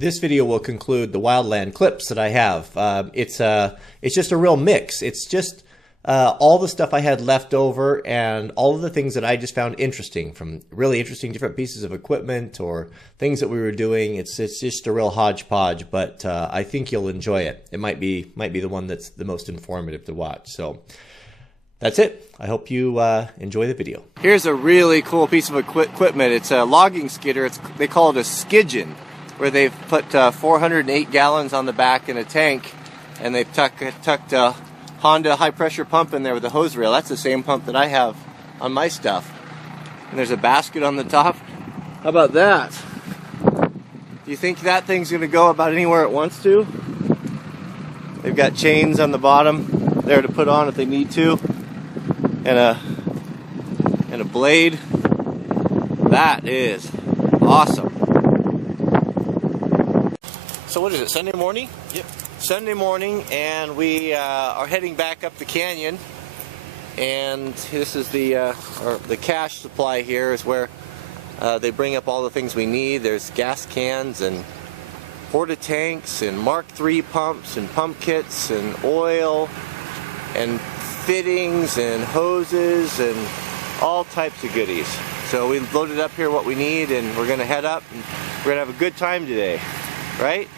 This video will conclude the Wildland clips that I have. It's just a real mix. It's just all the stuff I had left over and all of the things that I just found interesting, from really interesting different pieces of equipment or things that we were doing. It's just a real hodgepodge, but I think you'll enjoy it. It might be the one that's the most informative to watch. So that's it. I hope you enjoy the video. Here's a really cool piece of equipment. It's a logging skidder. They call it a skidgen, where they've put 408 gallons on the back in a tank, and they've tucked a Honda high-pressure pump in there with a hose reel. That's the same pump that I have on my stuff. And there's a basket on the top. How about that? Do you think that thing's going to go about anywhere it wants to? They've got chains on the bottom there to put on if they need to, and a blade. That is awesome. So what is it, Sunday morning? Yep. Sunday morning, and we are heading back up the canyon, and this is the cache supply. Here is where they bring up all the things we need. There's gas cans and porta tanks and Mark III pumps and pump kits and oil and fittings and hoses and all types of goodies. So we loaded up here what we need, and we're gonna head up, and we're gonna have a good time today, right?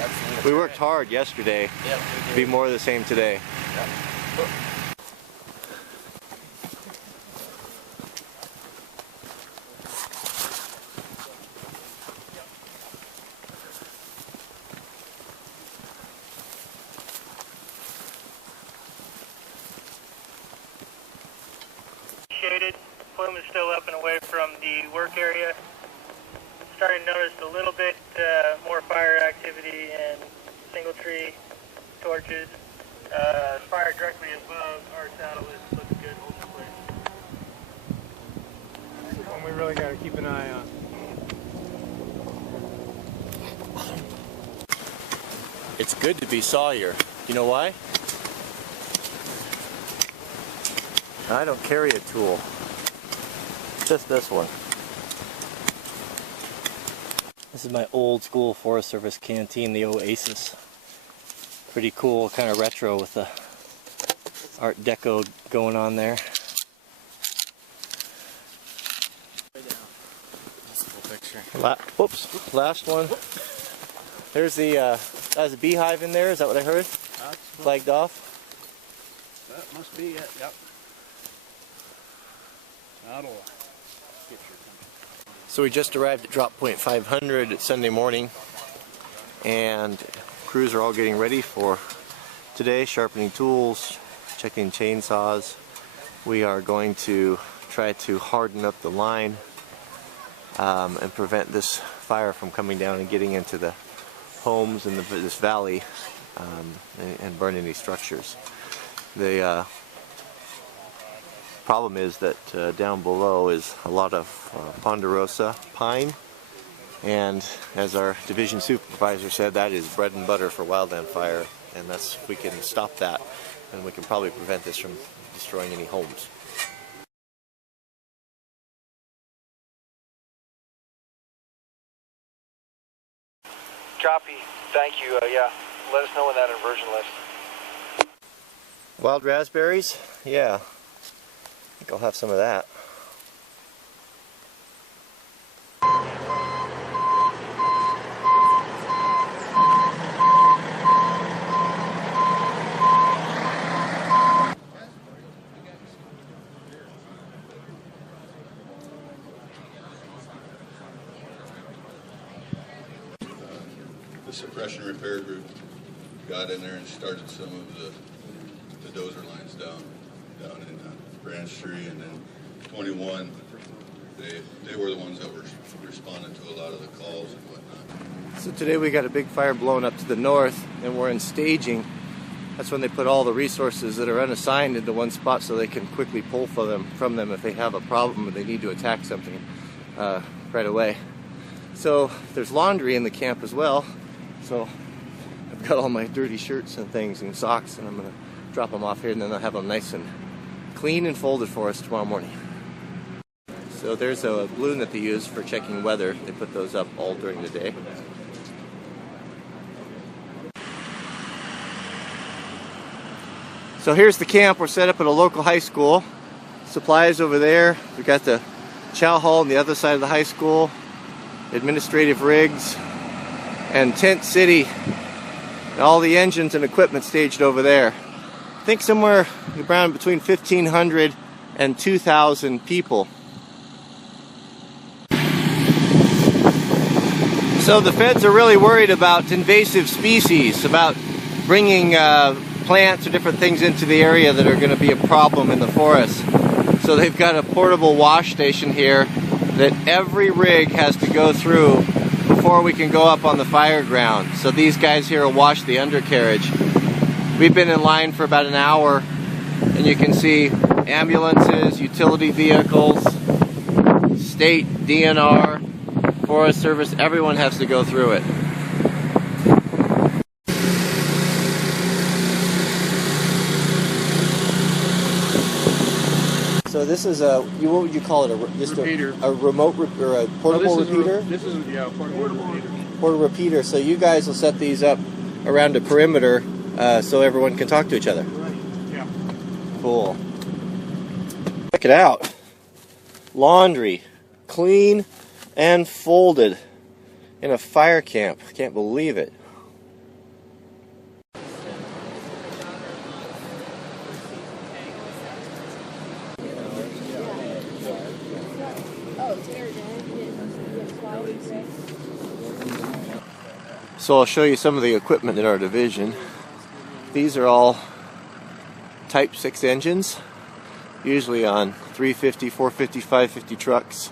Absolutely. We worked hard yesterday. Yep, be more of the same today. Yep. Shaded, plume is still up and away from the work area. Starting to notice a little bit more fire activity and single tree torches. Fire directly above our saddle looks good, holding place. One we really got to keep an eye on. It's good to be Sawyer. You know why? I don't carry a tool. Just this one. This is my old school Forest Service canteen, the Oasis. Pretty cool, kind of retro with the Art Deco going on there. That's a cool picture. Whoops, last one. There's the, that's a beehive in there, is that what I heard? Flagged off? That must be it, yep. That'll get your attention. So we just arrived at drop point 500 at Sunday morning, and crews are all getting ready for today, sharpening tools, checking chainsaws. We are going to try to harden up the line and prevent this fire from coming down and getting into the homes in this valley and burn any structures. The problem is that down below is a lot of ponderosa pine, and as our division supervisor said, that is bread and butter for wildland fire, and that's, we can stop that, and we can probably prevent this from destroying any homes. Copy. Thank you. Yeah, let us know when that inversion lifts. Wild raspberries? Yeah. I think I'll have some of that. The suppression repair group got in there and started some of the dozer lines down in Branch Tree, and then 21, they were the ones that were responding to a lot of the calls and whatnot. So today we got a big fire blowing up to the north, and we're in staging. That's when they put all the resources that are unassigned into one spot so they can quickly pull from them if they have a problem or they need to attack something right away. So there's laundry in the camp as well. So I've got all my dirty shirts and things and socks, and I'm going to drop them off here, and then I'll have them nice and clean and folded for us tomorrow morning. So there's a balloon that they use for checking weather. They put those up all during the day. So here's the camp. We're set up at a local high school. Supplies over there. We got the chow hall on the other side of the high school. Administrative rigs and tent city. And all the engines and equipment staged over there. I think somewhere around between 1,500 and 2,000 people. So the feds are really worried about invasive species, about bringing plants or different things into the area that are going to be a problem in the forest. So they've got a portable wash station here that every rig has to go through before we can go up on the fire ground. So these guys here will wash the undercarriage. We've been in line for about an hour, and you can see ambulances, utility vehicles, state, DNR, Forest Service, everyone has to go through it. So this is a, what would you call it? A remote or a portable repeater? This is a portable repeater. Portable repeater. So you guys will set these up around a perimeter so everyone can talk to each other. Right. Yeah. Cool. Check it out. Laundry, clean and folded in a fire camp. I can't believe it. So I'll show you some of the equipment in our division. These are all Type 6 engines, usually on 350, 450, 550 trucks,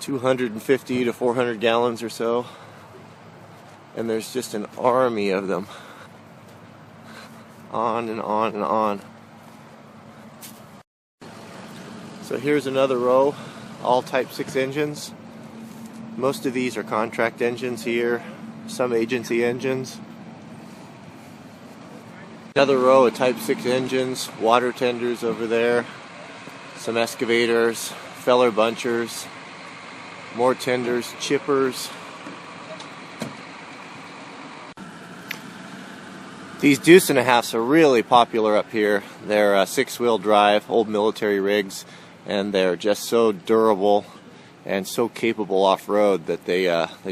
250 to 400 gallons or so. And there's just an army of them. On and on and on. So here's another row, all Type 6 engines. Most of these are contract engines here, some agency engines. Another row of Type 6 engines, water tenders over there, some excavators, feller bunchers, more tenders, chippers. These deuce and a halfs are really popular up here. They're 6-wheel drive, old military rigs, and they're just so durable and so capable off-road that they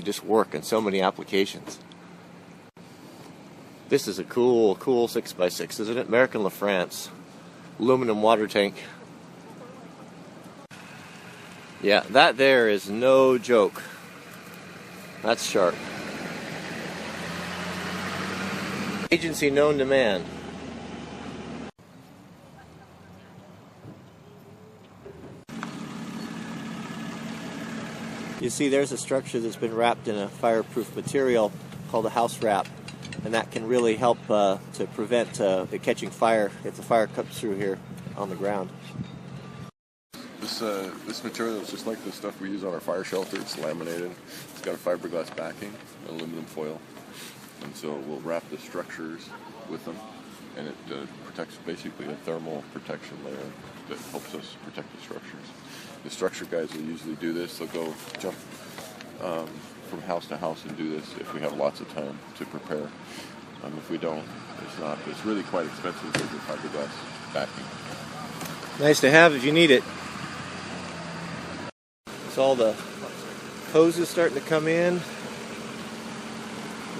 just work in so many applications. This is a cool 6x6, isn't it? American LaFrance. Aluminum water tank. Yeah, that there is no joke. That's sharp. Agency known to man. You see there's a structure that's been wrapped in a fireproof material called a house wrap, and that can really help to prevent it catching fire if the fire comes through here on the ground. This material is just like the stuff we use on our fire shelter. It's laminated. It's got a fiberglass backing, aluminum foil, and so we'll wrap the structures with them, and it protects basically a thermal protection layer that helps us protect the structures. The structure guys will usually do this. They'll go jump from house to house and do this if we have lots of time to prepare. If we don't, it's not. But it's really quite expensive with the fiberglass backing. Nice to have if you need it. So all the hoses starting to come in,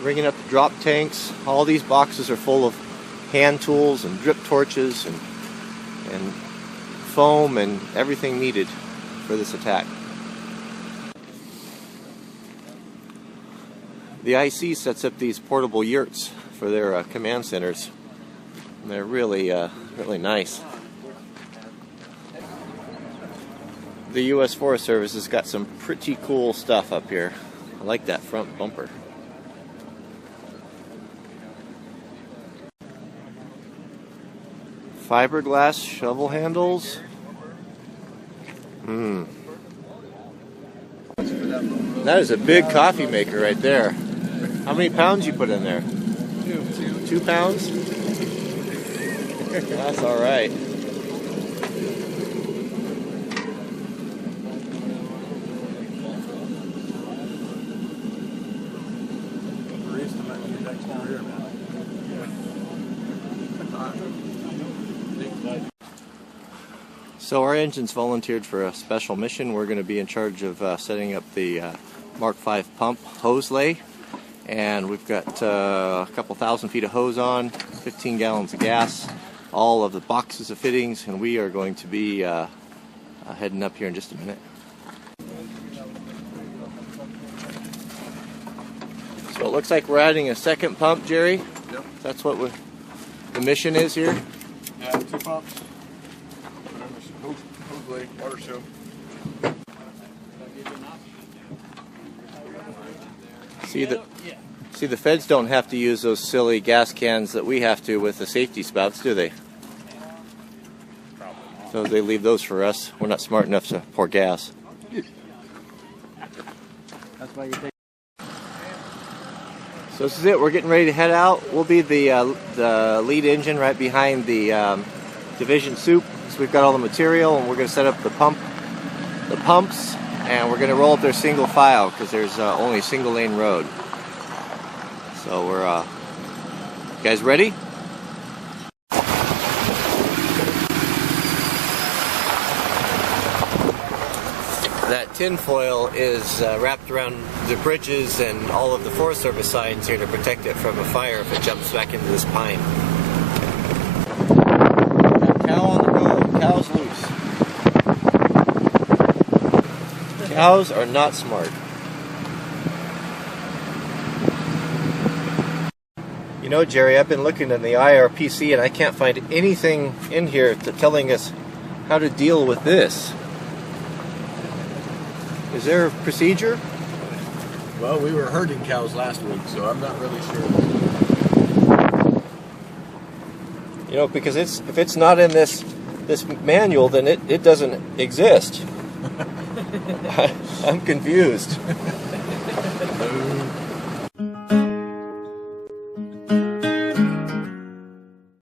bringing up the drop tanks. All these boxes are full of hand tools and drip torches and foam and everything needed for this attack. The IC sets up these portable yurts for their command centers. And they're really nice. The U.S. Forest Service has got some pretty cool stuff up here. I like that front bumper. Fiberglass shovel handles. That is a big coffee maker right there. How many pounds you put in there? 2 pounds? That's all right. So our engine's volunteered for a special mission. We're going to be in charge of setting up the Mark V pump hose lay. And we've got a couple thousand feet of hose on, 15 gallons of gas, all of the boxes of fittings, and we are going to be heading up here in just a minute. So it looks like we're adding a second pump, Jerry. Yep. That's what the mission is here. Yeah, 2 pumps. Put in this hose lay, water show. See, the feds don't have to use those silly gas cans that we have to with the safety spouts, do they? So they leave those for us. We're not smart enough to pour gas. That's why you take. So this is it. We're getting ready to head out. We'll be the lead engine right behind the division soup. So we've got all the material, and we're going to set up the pumps, and we're going to roll up their single file because there's only a single lane road. So we're, you guys ready? That tin foil is wrapped around the bridges and all of the Forest Service signs here to protect it from a fire if it jumps back into this pine. Cow on the road, cows loose. Cows are not smart. You know, Jerry, I've been looking in the IRPC and I can't find anything in here telling us how to deal with this. Is there a procedure? Well, we were herding cows last week, so I'm not really sure. You know, because if it's not in this manual, then it doesn't exist. I'm confused.